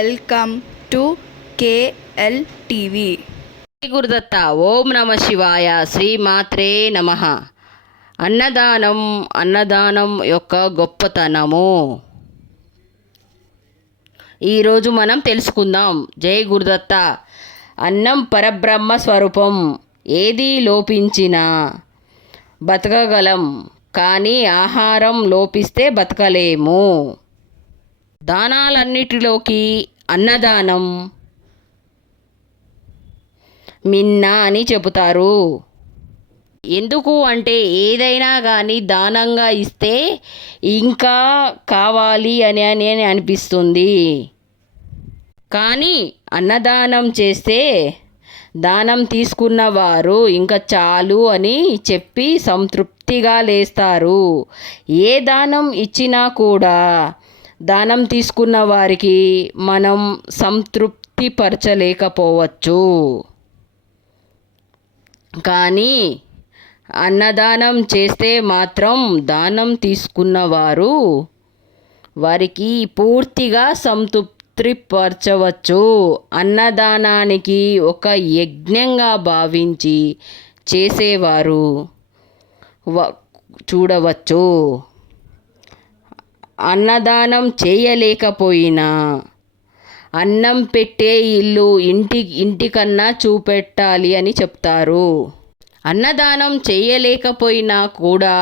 Welcome to KL TV. Gurudatta. ఓం నమ శివాయ. శ్రీమాత్రే నమః. అన్నదానం యొక్క గొప్పతనము ఈరోజు మనం తెలుసుకుందాం. జై గురుదత్త. అన్నం పరబ్రహ్మ స్వరూపం. ఏది లోపించినా బతకగలం, కానీ ఆహారం లోపిస్తే బతకలేము. దానాలన్నిటిలోకి అన్నదానం మిన్న అని చెబుతారు. ఎందుకు అంటే ఏదైనా కానీ దానంగా ఇస్తే ఇంకా కావాలి అని అనిపిస్తుంది. కానీ అన్నదానం చేస్తే దానం తీసుకున్న వారు ఇంకా చాలు అని చెప్పి సంతృప్తిగా లేస్తారు. ఏ దానం ఇచ్చినా కూడా దానం తీసుకున్న వారికి మనం సంతృప్తి పరచలేకపోవచ్చు, కానీ అన్నదానం చేస్తే మాత్రం దానం తీసుకున్నవారు వారికి పూర్తిగా సంతృప్తిపరచవచ్చు. అన్నదానానికి ఒక యజ్ఞంగా భావించి చేసేవారు చూడవచ్చు. అన్నదానం చేయలేకపోయినా అన్నం పెట్టే ఇల్లు ఇంటికన్నా చూపెట్టాలి అని చెప్తారు. అన్నదానం చేయలేకపోయినా కూడా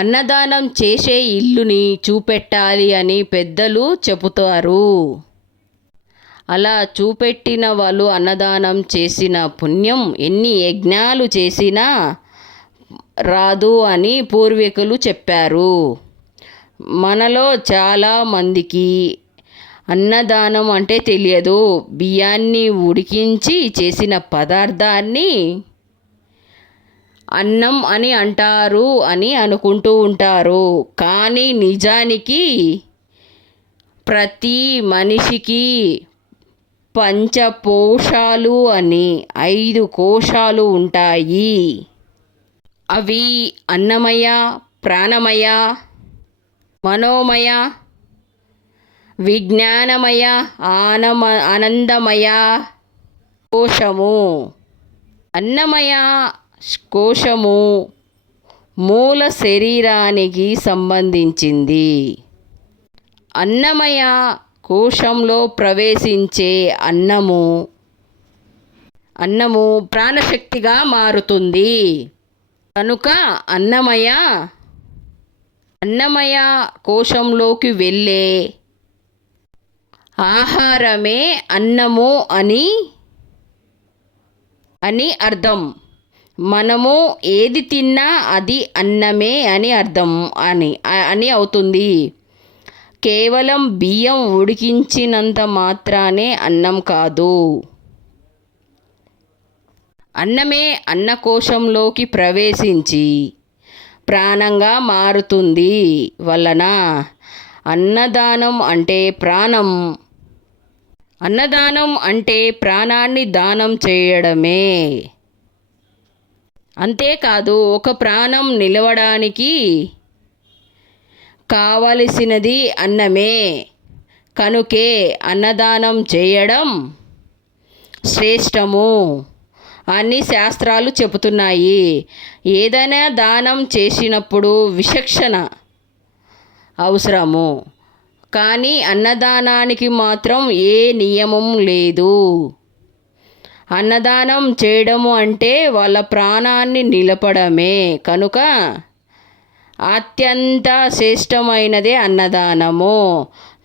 అన్నదానం చేసే ఇల్లుని చూపెట్టాలి అని పెద్దలు చెబుతారు. అలా చూపెట్టిన వాళ్ళు అన్నదానం చేసిన పుణ్యం ఎన్ని యజ్ఞాలు చేసినా రాదు అని పూర్వీకులు చెప్పారు. మనలో చాలామందికి అన్నదానం అంటే తెలియదు. బియ్యాన్ని ఉడికించి చేసిన పదార్థాన్ని అన్నం అని అంటారు అని అనుకుంటూ ఉంటారు. కానీ నిజానికి ప్రతి మనిషికి పంచకోశాలు అని 5 కోశాలు ఉంటాయి. అవి అన్నమయ, ప్రాణమయ, మనోమయ, విజ్ఞానమయ, ఆనందమయ కోశము. అన్నమయ కోశము మూల శరీరానికి సంబంధించింది. అన్నమయ కోశంలో ప్రవేశించే అన్నము ప్రాణశక్తిగా మారుతుంది. కనుక అన్నమయ కోశంలోకి వెళ్ళే ఆహారమే అన్నము అని అర్థం. మనము ఏది తిన్నా అది అన్నమే అని అర్థం అని అవుతుంది. కేవలం బియ్యం ఉడికించినంత మాత్రానే అన్నం కాదు. అన్నమే అన్నకోశంలోకి ప్రవేశించి ప్రాణంగా మారుతుంది. వలన అన్నదానం అంటే ప్రాణం. అన్నదానం అంటే ప్రాణాన్ని దానం చేయడమే. అంతేకాదు, ఒక ప్రాణం నిలవడానికి కావలసినది అన్నమే. కనుకే అన్నదానం చేయడం శ్రేష్టము అని శాస్త్రాలు చెబుతున్నాయి. ఏదైనా దానం చేసినప్పుడు విచక్షణ అవసరము, కానీ అన్నదానానికి మాత్రం ఏ నియమం లేదు. అన్నదానం చేయడము అంటే వాళ్ళ ప్రాణాన్ని నిలపడమే. కనుక అత్యంత శ్రేష్టమైనదే అన్నదానము.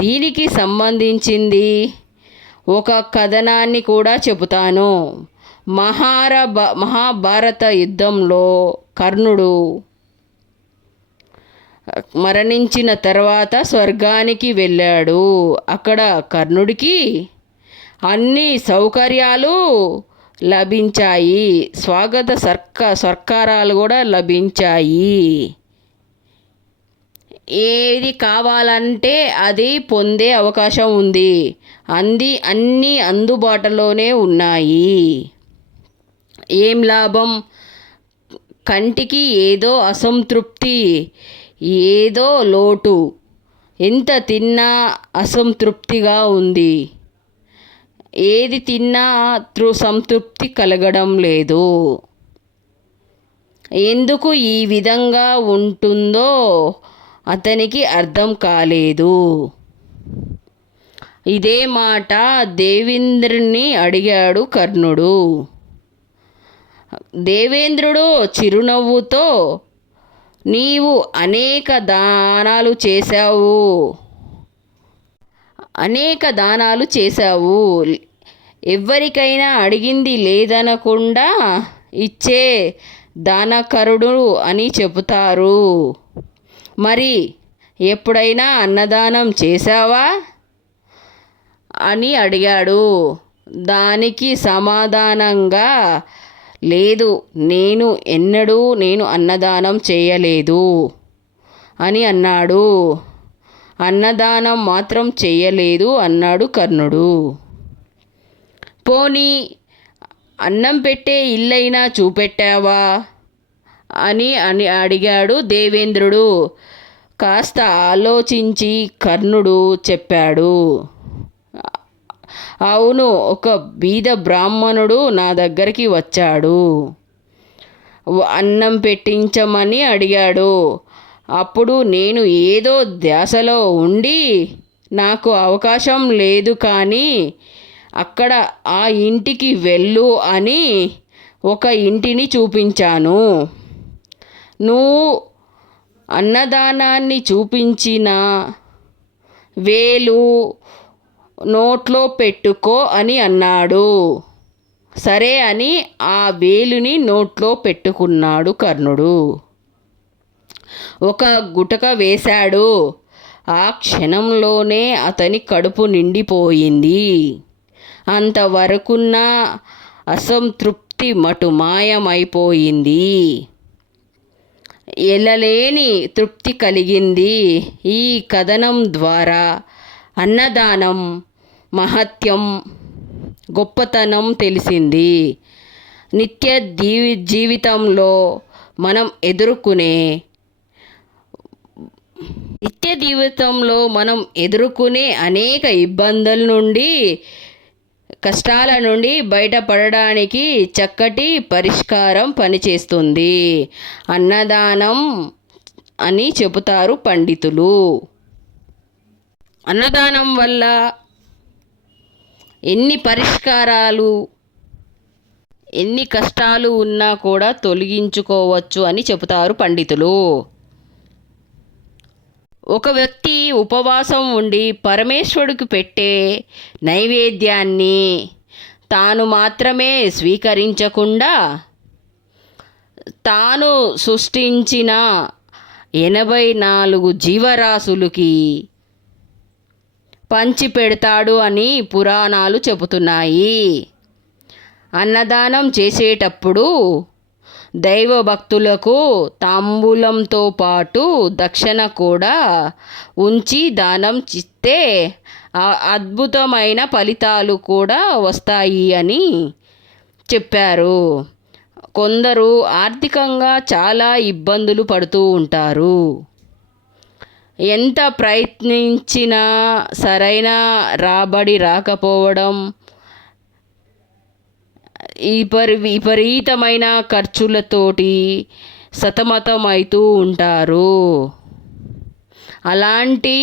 దీనికి సంబంధించింది ఒక కథనాన్ని కూడా చెబుతాను. మహాభారత యుద్ధంలో కర్ణుడు మరణించిన తర్వాత స్వర్గానికి వెళ్ళాడు. అక్కడ కర్ణుడికి అన్ని సౌకర్యాలు లభించాయి. స్వాగత సత్కారాలు కూడా లభించాయి. ఏది కావాలంటే అది పొందే అవకాశం ఉంది. అన్నీ అందుబాటులోనే ఉన్నాయి. ఏం లాభం? కంటికి ఏదో అసంతృప్తి, ఏదో లోటు. ఎంత తిన్నా అసంతృప్తిగా ఉంది. ఏది తిన్నా సంతృప్తి కలగడం లేదు. ఎందుకు ఈ విధంగా ఉంటుందో అతనికి అర్థం కాలేదు. ఇదే మాట దేవేంద్రుని అడిగాడు కర్ణుడు. దేవేంద్రుడు చిరునవ్వుతో, నీవు అనేక దానాలు చేశావు, ఎవరికైనా అడిగింది లేదనకుండా ఇచ్చే దానకరుడు అని చెబుతారు. మరి ఎప్పుడైనా అన్నదానం చేశావా అని అడిగాడు. దానికి సమాధానంగా, లేదు, నేను అన్నదానం చేయలేదు అని అన్నాడు. అన్నదానం మాత్రం చేయలేదు అన్నాడు కర్ణుడు. పోనీ అన్నం పెట్టే ఇల్లైనా చూపెట్టావా అని అడిగాడు దేవేంద్రుడు. కాస్త ఆలోచించి కర్ణుడు చెప్పాడు, అవును, ఒక బీద బ్రాహ్మణుడు నా దగ్గరికి వచ్చాడు. అన్నం పెట్టించమని అడిగాడు. అప్పుడు నేను ఏదో ధ్యాసలో ఉండి నాకు అవకాశం లేదు, కానీ అక్కడ ఆ ఇంటికి వెళ్ళు అని ఒక ఇంటిని చూపించాను. నువ్వు అన్నదానాన్ని చూపించిన వేలు నోట్లో పెట్టుకో అని అన్నాడు. సరే అని ఆ వేలుని నోట్లో పెట్టుకున్నాడు కర్ణుడు. ఒక గుటక వేశాడు. ఆ క్షణంలోనే అతని కడుపు నిండిపోయింది. అంతవరకున్న అసంతృప్తి మాయమైపోయింది. ఎలలేని తృప్తి కలిగింది. ఈ కథనం ద్వారా అన్నదానం మహత్యం, గొప్పతనం తెలిసింది. నిత్య జీవితంలో మనం ఎదుర్కొనే అనేక ఇబ్బందుల నుండి, కష్టాల నుండి బయటపడడానికి చక్కటి పరిష్కారం పనిచేస్తుంది అన్నదానం అని చెబుతారు పండితులు. అన్నదానం వల్ల ఎన్ని కష్టాలు ఉన్నా కూడా తొలగించుకోవచ్చు అని చెబుతారు పండితులు. ఒక వ్యక్తి ఉపవాసం ఉండి పరమేశ్వరుడికి పెట్టే నైవేద్యాన్ని తాను మాత్రమే స్వీకరించకుండా తాను సృష్టించిన 84 జీవరాశులకి పంచిపెడతాడు అని పురాణాలు చెబుతున్నాయి. అన్నదానం చేసేటప్పుడు దైవభక్తులకు తాంబూలంతో పాటు దక్షిణ కూడా ఉంచి దానం ఇస్తే అద్భుతమైన ఫలితాలు కూడా వస్తాయి అని చెప్పారు. కొందరు ఆర్థికంగా చాలా ఇబ్బందులు పడుతూ ఉంటారు. ఎంత ప్రయత్నించినా సరైన రాబడి రాకపోవడం, విపరీతమైన ఖర్చులతోటి సతమతమవుతూ ఉంటారు. అలాంటి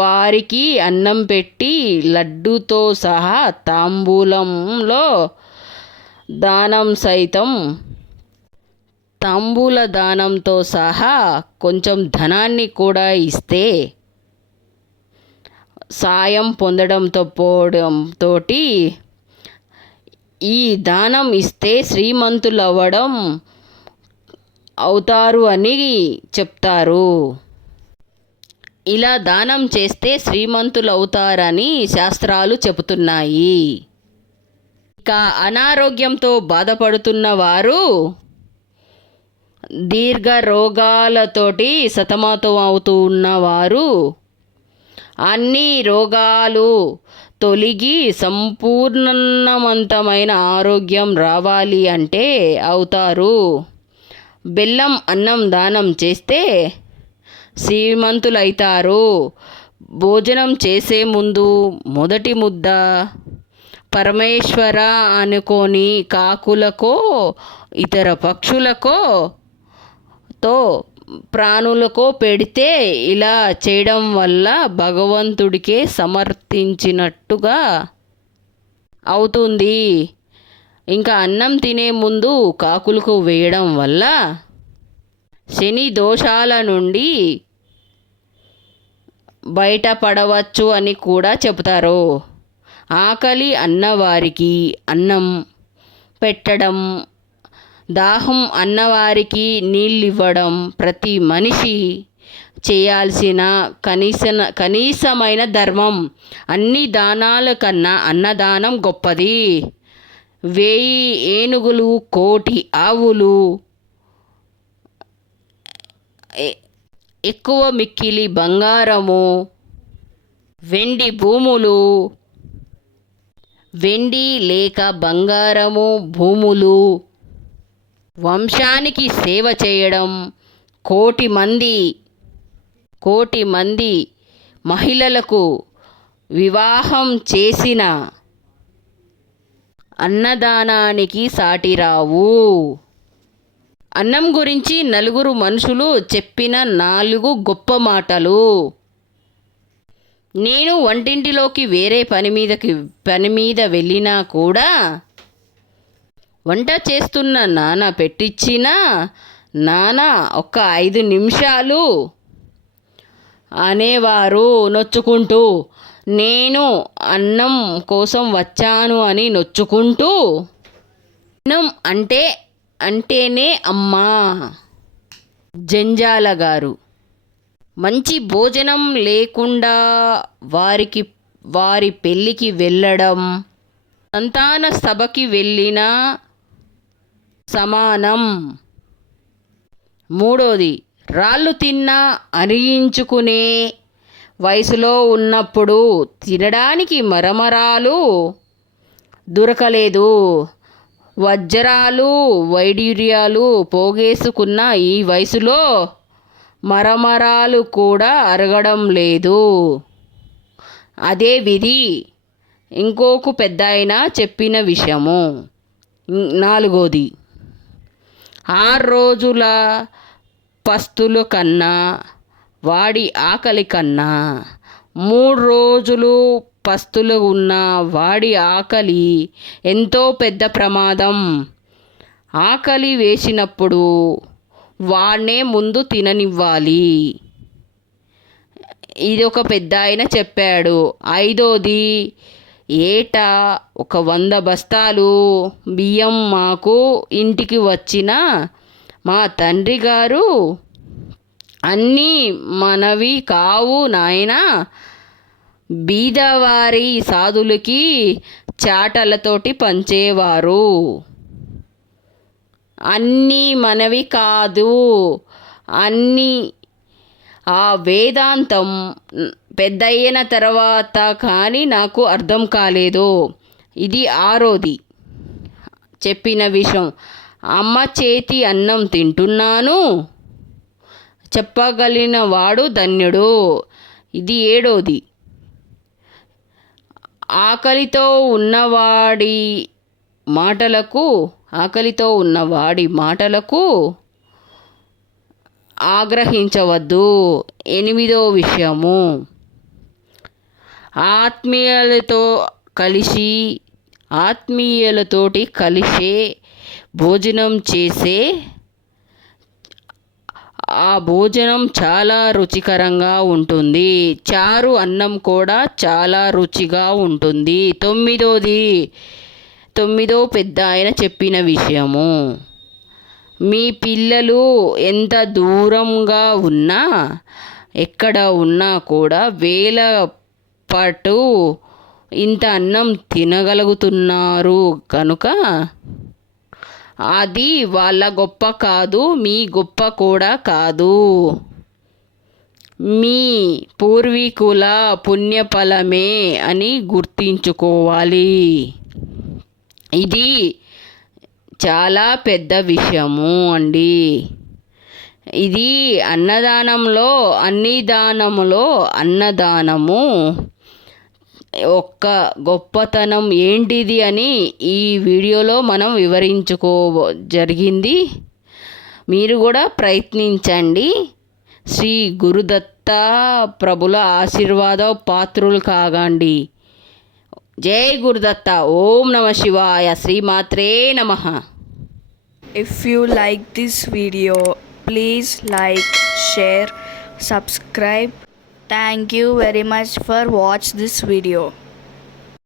వారికి అన్నం పెట్టి లడ్డూతో సహా తాంబూల దానంతో సహా కొంచెం ధనాన్ని కూడా ఇస్తే సాయం పొందడంతో ఈ దానం ఇస్తే అవుతారు అని చెప్తారు. ఇలా దానం చేస్తే శ్రీమంతులవుతారని శాస్త్రాలు చెబుతున్నాయి. ఇక అనారోగ్యంతో బాధపడుతున్న వారు, దీర్ఘ రోగాలతోటి సతమతం అవుతూ ఉన్నవారు, అన్ని రోగాలు తొలగి సంపూర్ణవంతమైన ఆరోగ్యం రావాలి అంటే అవుతారు. బెల్లం అన్నం దానం చేస్తే శ్రీమంతులైతారు. భోజనం చేసే ముందు మొదటి ముద్ద పరమేశ్వర అనుకొని కాకులకో ఇతర పక్షులకో తో ప్రాణులకో పెడితే ఇలా చేయడం వల్ల భగవంతుడికే సమర్పించినట్టుగా అవుతుంది. ఇంకా అన్నం తినే ముందు కాకులకు వేయడం వల్ల శని దోషాల నుండి బయటపడవచ్చు అని కూడా చెబుతారు. ఆకలి అన్నవారికి అన్నం పెట్టడం, దాహం అన్నవారికి నీళ్ళివ్వడం ప్రతి మనిషి చేయాల్సిన కనీసమైన ధర్మం. అన్ని దానాల కన్నా అన్నదానం గొప్పది. 1000 ఏనుగులు, 1,000,000 ఆవులు, ఎక్కువ మిక్కిలి బంగారము, వెండి భూములు, వెండి లేక బంగారము భూములు, వంశానికి సేవ చేయడం, 1,000,000 మంది మహిళలకు వివాహం చేసిన అన్నదానానికి సాటిరావు. అన్నం గురించి నలుగురు మనుషులు చెప్పిన 4 గొప్ప మాటలు. నేను వంటింటిలోకి వేరే పని మీద వెళ్ళినా కూడా వంట చేస్తున్న నాన్న పెట్టించినా, నాన్న ఒక్క 5 నిమిషాలు అనేవారు నొచ్చుకుంటూ. నేను అన్నం కోసం వచ్చాను అని నొచ్చుకుంటూ. అన్నం అంటేనే అమ్మా. జంజాల గారు. మంచి భోజనం లేకుండా వారి పెళ్ళికి వెళ్ళడం సంతాన సభకి వెళ్ళిన సమానం. 3వది, రాళ్ళు తిన్నా అరిగించుకునే వయసులో ఉన్నప్పుడు తినడానికి మరమరాలు దొరకలేదు. వజ్రాలు వైడూర్యాలు పోగేసుకున్న ఈ వయసులో మరమరాలు కూడా అరగడం లేదు. అదే విధి. ఇంకొక పెద్దాయన చెప్పిన విషయము. 4వది, 6 రోజుల పస్తుల కన్నా వాడి ఆకలి కన్నా 3 రోజులు పస్తులు ఉన్న వాడి ఆకలి ఎంతో పెద్ద ప్రమాదం. ఆకలి వేసినప్పుడు వాడినే ముందు తిననివ్వాలి. ఇది ఒక పెద్దాయన చెప్పాడు. 5వది, ఏటా ఒక 100 బస్తాలు బియ్యం మాకు ఇంటికి వచ్చిన మా తండ్రి గారు, అన్నీ మనవి కావు నాయనా, బీదవారి సాధులకి చాటలతోటి పంచేవారు. అన్నీ మనవి కాదు. అన్నీ ఆ వేదాంతం పెద్దయిన తర్వాత కానీ నాకు అర్థం కాలేదు. ఇది 6వది చెప్పిన విషయం. అమ్మ చేతి అన్నం తింటున్నాను చెప్పగలిగిన వాడు ధన్యుడు. ఇది 7వది. ఆకలితో ఉన్నవాడి మాటలకు ఆగ్రహించవద్దు. 8వ విషయము, ఆత్మీయులతోటి కలిసే భోజనం చేసే ఆ భోజనం చాలా రుచికరంగా ఉంటుంది. చారు అన్నం కూడా చాలా రుచిగా ఉంటుంది. 9వ పెద్దాయన చెప్పిన విషయము, మీ పిల్లలు ఎంత దూరంగా ఉన్నా ఎక్కడ ఉన్నా కూడా వేళ పాటు ఇంత అన్నం తినగలుగుతున్నారు కనుక అది వాళ్ళ గొప్ప కాదు, మీ గొప్ప కూడా కాదు. మీ పూర్వీకుల పుణ్యఫలమే అని గుర్తించుకోవాలి. ఇది చాలా పెద్ద విషయము అండి. ఇది అన్నదానంలో అన్నదానము ఒక్క గొప్పతనం ఏంటిది అని ఈ వీడియోలో మనం జరిగింది. మీరు కూడా ప్రయత్నించండి. శ్రీ గురుదత్త ప్రభుల ఆశీర్వాద పాత్రులు కాగండి. జై గురుదత్త. ఓం నమ శివాయ. శ్రీమాత్రే నమః. If you like this video, please like, share, subscribe. Thank you very much for watch this video.